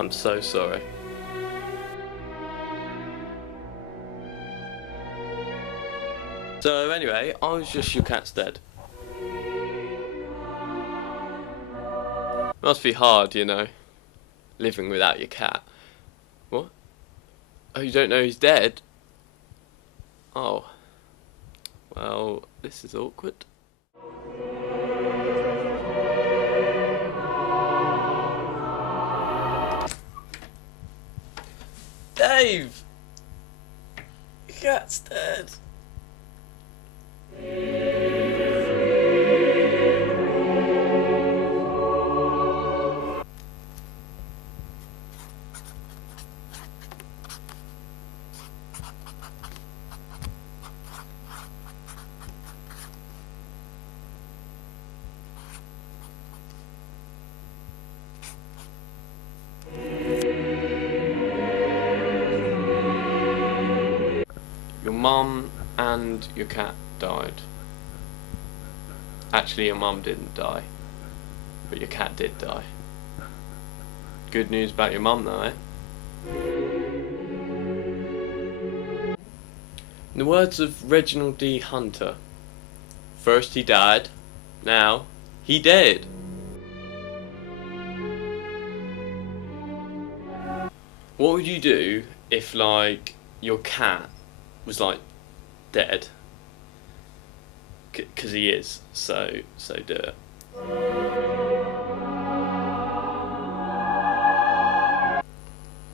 I'm so sorry. So anyway, I was just your cat's dead. Must be hard, you know, living without your cat. What? Oh, you don't know he's dead? Oh. Well, this is awkward. Dave! Your cat's dead. Your mum and your cat died. Actually, your mum didn't die, but your cat did die. Good news about your mum though, eh? In the words of Reginald D. Hunter, first he died, now he dead. What would you do if, like, your cat was, like, dead? Because he is, so do it.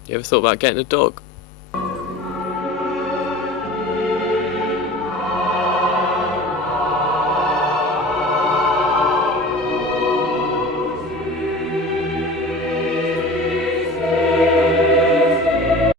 You ever thought about getting a dog?